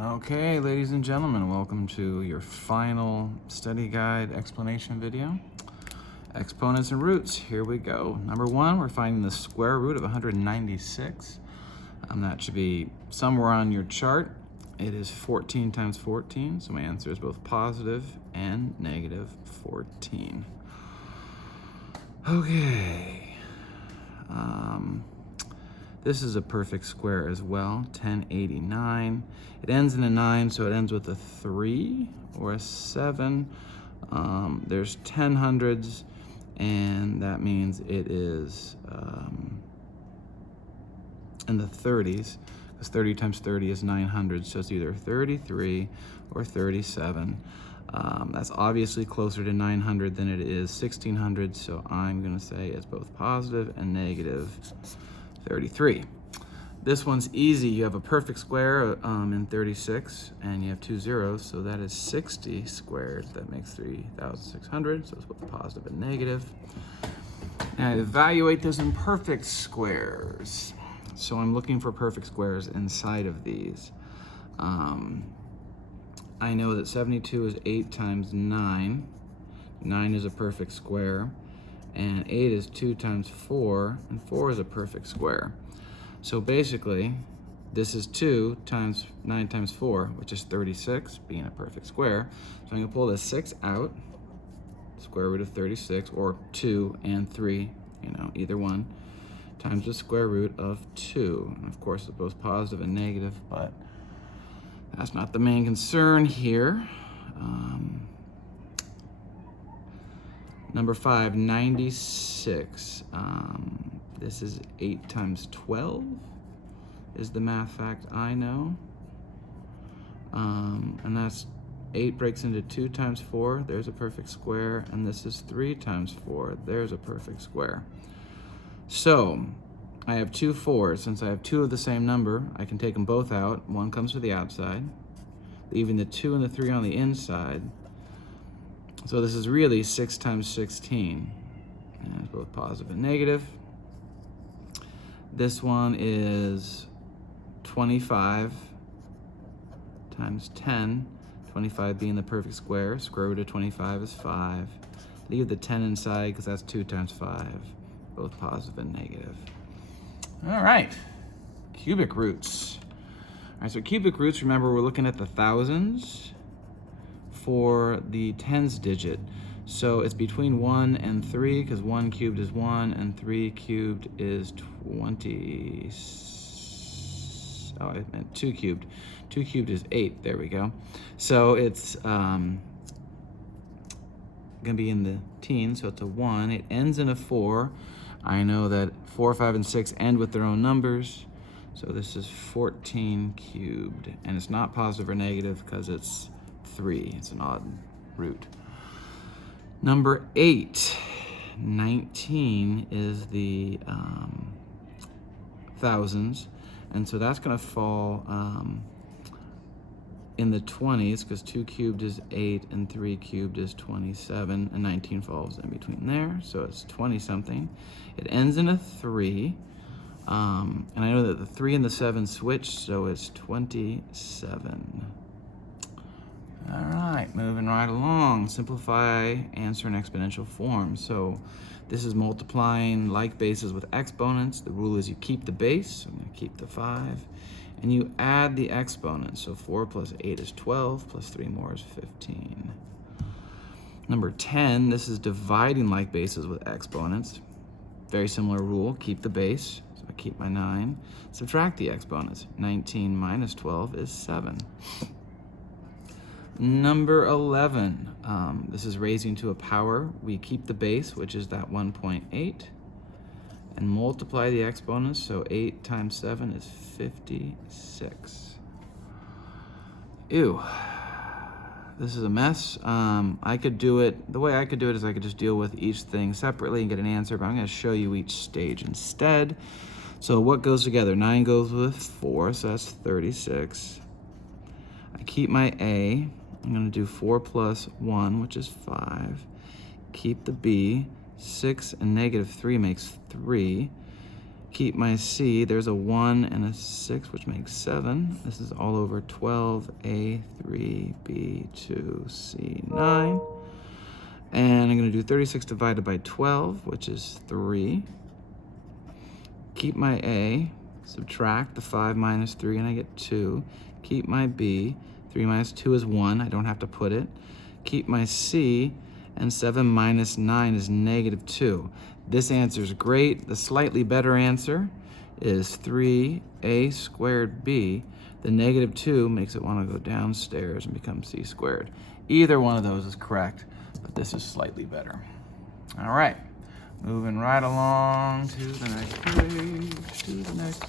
Okay, ladies and gentlemen, welcome to your final study guide explanation video. Exponents and roots, here we go. Number one, we're finding the square root of 196. That should be somewhere on your chart. It is 14 times 14, so my answer is both positive and negative 14. Okay. This is a perfect square as well, 1089. It ends in a 9, so it ends with a 3 or a 7. There's 10 hundreds, and that means it is in the 30s, because 30 times 30 is 900, so it's either 33 or 37. That's obviously closer to 900 than it is 1600, so I'm going to say it's both positive and negative 33. This one's easy. You have a perfect square in 36, and you have two zeros, so that is 60 squared. That makes 3,600, so it's both positive and negative. Now evaluate those in perfect squares. So I'm looking for perfect squares inside of these. I know that 72 is 8 times 9. 9 is a perfect square. And 8 is 2 times 4, and 4 is a perfect square. So basically, this is 2 times 9 times 4, which is 36, being a perfect square. So I'm going to pull the 6 out, square root of 36, or 2 and 3, either one, times the square root of 2. And of course, it's both positive and negative, but that's not the main concern here. Number 5, 96. This is 8 times 12 is the math fact I know. And that's 8 breaks into 2 times 4. There's a perfect square. And this is 3 times 4. There's a perfect square. So I have two 4s. Since I have two of the same number, I can take them both out. One comes to the outside, leaving the 2 and the 3 on the inside. So this is really 6 times 16, and it's both positive and negative. This one is 25 times 10, 25 being the perfect square. Square root of 25 is 5. Leave the 10 inside because that's 2 times 5, both positive and negative. All right, cubic roots. All right, so cubic roots, remember we're looking at the thousands for the tens digit. So it's between 1 and 3, because 1 cubed is 1 and 3 cubed is 20. Oh, I meant 2 cubed. 2 cubed is 8. There we go. So it's going to be in the teens, so it's a 1. It ends in a 4. I know that 4, 5, and 6 end with their own numbers. So this is 14 cubed. And it's not positive or negative because it's 3. It's an odd root. Number 8, 19 is the thousands, and so that's going to fall in the 20s because 2 cubed is 8 and 3 cubed is 27, and 19 falls in between there, so it's 20 something. It ends in a 3, and I know that the 3 and the 7 switch, so it's 27. All right, moving right along. Simplify, answer in exponential form. So this is multiplying like bases with exponents. The rule is you keep the base, so I'm going to keep the 5, and you add the exponents. So 4 plus 8 is 12, plus 3 more is 15. Number 10, this is dividing like bases with exponents. Very similar rule, keep the base. So I keep my 9. Subtract the exponents. 19 minus 12 is 7. Number 11, this is raising to a power. We keep the base, which is that 1.8, and multiply the exponents. So 8 times 7 is 56. Ew, this is a mess. I could do it, the way I could do it is I could just deal with each thing separately and get an answer, but I'm going to show you each stage instead. So what goes together? 9 goes with 4, so that's 36. I keep my A. I'm going to do 4 plus 1, which is 5. Keep the B. 6 and negative 3 makes 3. Keep my C. There's a 1 and a 6, which makes 7. This is all over 12, A, 3, B, 2, C, 9. And I'm going to do 36 divided by 12, which is 3. Keep my A. Subtract the 5 minus 3, and I get 2. Keep my B. 3 minus 2 is 1. I don't have to put it. Keep my C. And 7 minus 9 is negative 2. This answer is great. The slightly better answer is 3a squared b. The negative 2 makes it want to go downstairs and become c squared. Either one of those is correct, but this is slightly better. All right, moving right along to the next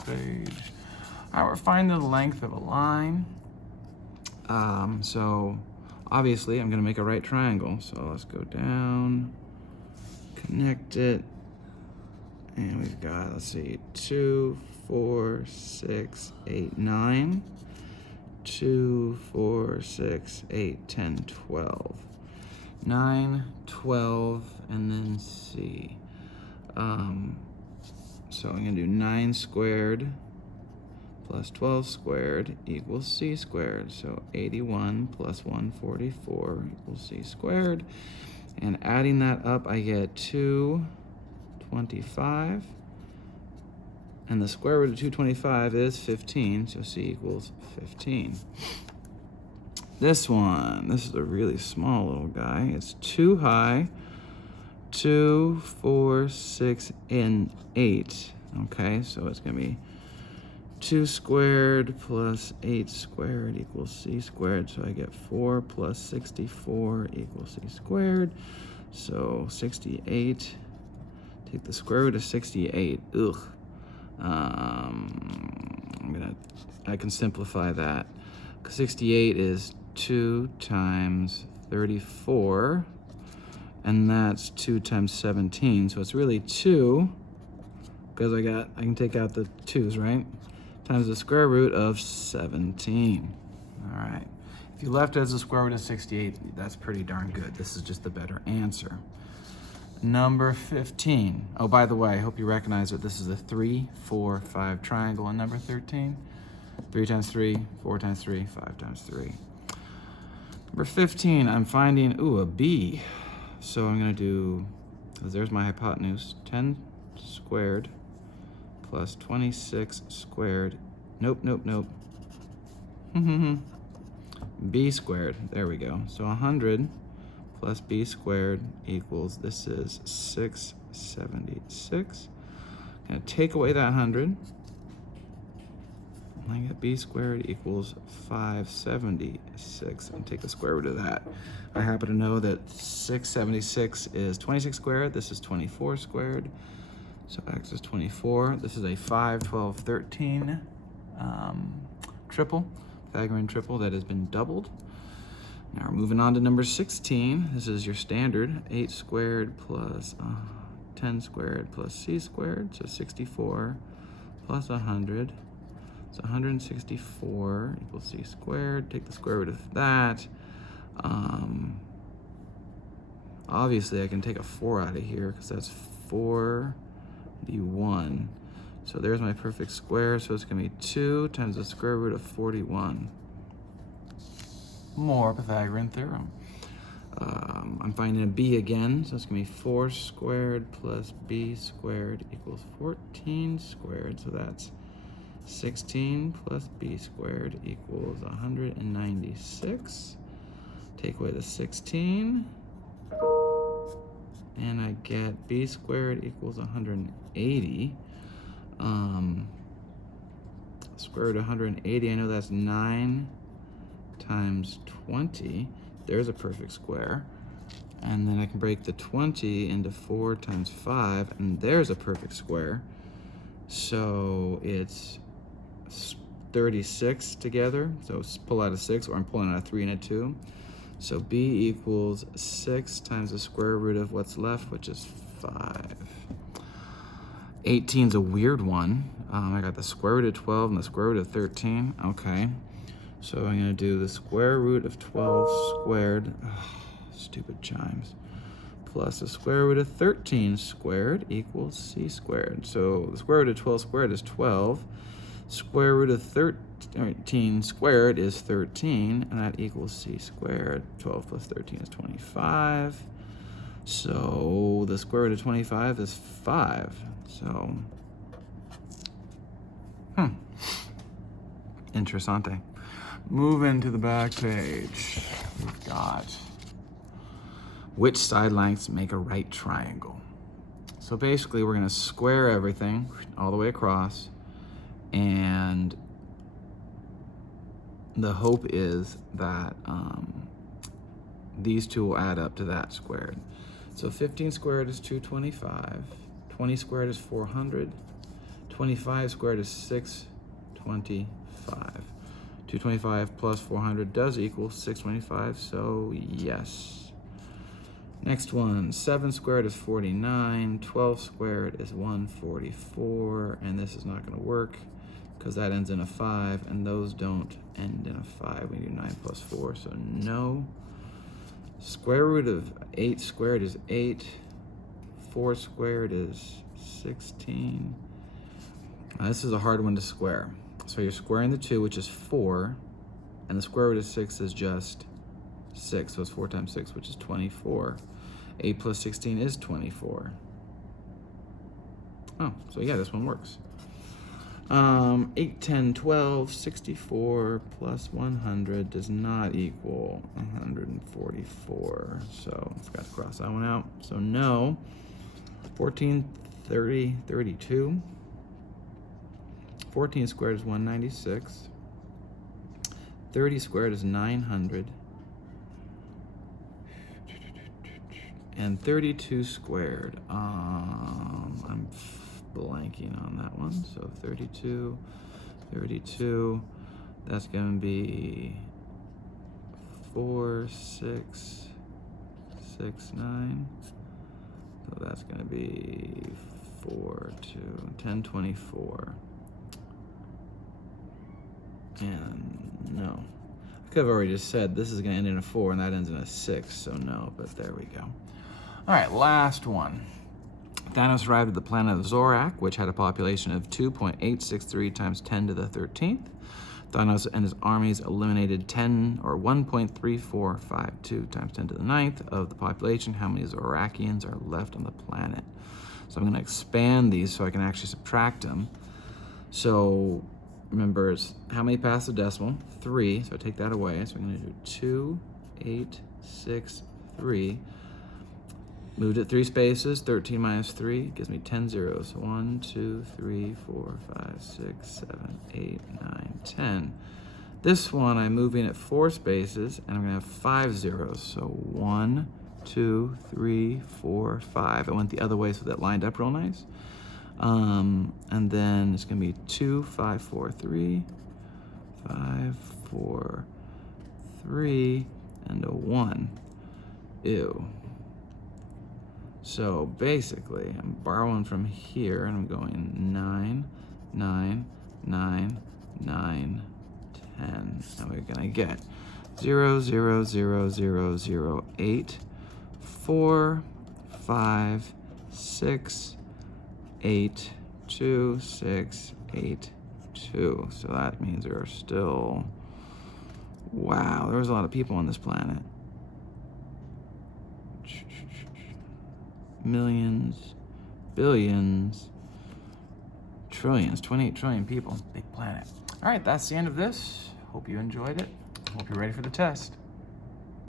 page, All right, we're finding the length of a line. So obviously I'm gonna make a right triangle. So let's go down, connect it, and we've got, let's see, 2, 4, 6, 8, 9, 2, 4, 6, 8, 10, 12. 9, 12, and then C. So I'm gonna do 9 squared plus 12 squared equals C squared. So 81 plus 144 equals C squared. And adding that up, I get 225. And the square root of 225 is 15, so C equals 15. This is a really small little guy. It's 2 high, 2, 4, 6, and 8. Okay, so it's gonna be 2 squared plus 8 squared equals C squared. So I get 4 plus 64 equals C squared. So 68, take the square root of 68. Ugh. I can simplify that. 68 is 2 times 34, and that's 2 times 17. So it's really 2, because I can take out the 2's, right? Times the square root of 17. All right. If you left it as the square root of 68, that's pretty darn good. This is just the better answer. Number 15. Oh, by the way, I hope you recognize that this is a 3, 4, 5 triangle on number 13. 3 times 3, 4 times 3, 5 times 3. Number 15, I'm finding, a B. So I'm gonna do, there's my hypotenuse, 10 squared plus 26 squared. Nope. B squared, there we go. So 100 plus b squared equals, this is 676. I'm gonna take away that 100. I get b squared equals 576, and take the square root of that. I happen to know that 676 is 26 squared. This is 24 squared. So x is 24. This is a 5, 12, 13 triple, Pythagorean triple that has been doubled. Now we're moving on to number 16. This is your standard, 8 squared plus 10 squared plus c squared, so 64 plus 100. So 164 equals c squared. Take the square root of that. Obviously, I can take a 4 out of here because that's 41. So there's my perfect square. So it's going to be 2 times the square root of 41. More Pythagorean theorem. I'm finding a b again. So it's going to be 4 squared plus b squared equals 14 squared. So that's 16 plus b squared equals 196. Take away the 16. And I get b squared equals 180. Square root of 180, I know that's 9 times 20. There's a perfect square. And then I can break the 20 into 4 times 5, and there's a perfect square. So it's 36 together. So pull out a 6, or I'm pulling out a 3 and a 2. So b equals 6 times the square root of what's left, which is 5. 18 is a weird one. I got the square root of 12 and the square root of 13. Okay. So I'm going to do the square root of 12 squared. Ugh, stupid chimes. plus the square root of 13 squared equals c squared. So the square root of 12 squared is 12. Square root of 13 squared is 13, and that equals c squared. 12 plus 13 is 25. So the square root of 25 is 5. So, interessante. Moving to the back page, we've got which side lengths make a right triangle. So basically we're gonna square everything all the way across, and the hope is that these two will add up to that squared. So 15 squared is 225, 20 squared is 400, 25 squared is 625. 225 plus 400 does equal 625, so yes. Next one, 7 squared is 49, 12 squared is 144, and this is not going to work because that ends in a 5, and those don't end in a 5. We do 9 plus 4, so no. Square root of 8 squared is 8, 4 squared is 16. This is a hard one to square. So you're squaring the 2, which is 4, and the square root of 6 is just 6, so it's 4 times 6, which is 24. 8 plus 16 is 24. Oh, so yeah, this one works. 8, 10, 12, 64 plus 100 does not equal 144. So I forgot to cross that one out. So no. 14, 30, 32. 14 squared is 196. 30 squared is 900. And 32 squared, I'm blanking on that one. So 32, that's gonna be 4, 6, 6, 9. So that's gonna be 4, 2, 10, 24. And no. I could have already just said this is gonna end in a 4 and that ends in a 6, so no, but there we go. All right, last one. Thanos arrived at the planet of Zorak, which had a population of 2.863 times 10 to the 13th. Thanos and his armies eliminated 1.3452 times 10 to the 9th of the population. How many Zorakians are left on the planet? So I'm gonna expand these so I can actually subtract them. So remember, it's how many past the decimal? 3, so I take that away. So I'm gonna do 2, 8, 6, 3. Moved it 3 spaces, 13 minus 3 gives me 10 zeros. 1, 2, 3, 4, 5, 6, 7, 8, 9, 10. This one I'm moving it 4 spaces, and I'm gonna have 5 zeros. So 1, 2, 3, 4, 5. I went the other way so that lined up real nice. And then it's gonna be 2, 5, 4, 3, 5, 4, 3, and a 1. Ew. So basically, I'm borrowing from here, and I'm going 9, 9, 9, 9, 10. And we're gonna get 0, 0, 0, 0, 0, 8, 4, 5, 6, 8, 2, 6, 8, 2. So that means there are still, wow, there's a lot of people on this planet. Millions, billions, trillions, 28 trillion people. Big planet. All right, that's the end of this. Hope you enjoyed it. Hope you're ready for the test.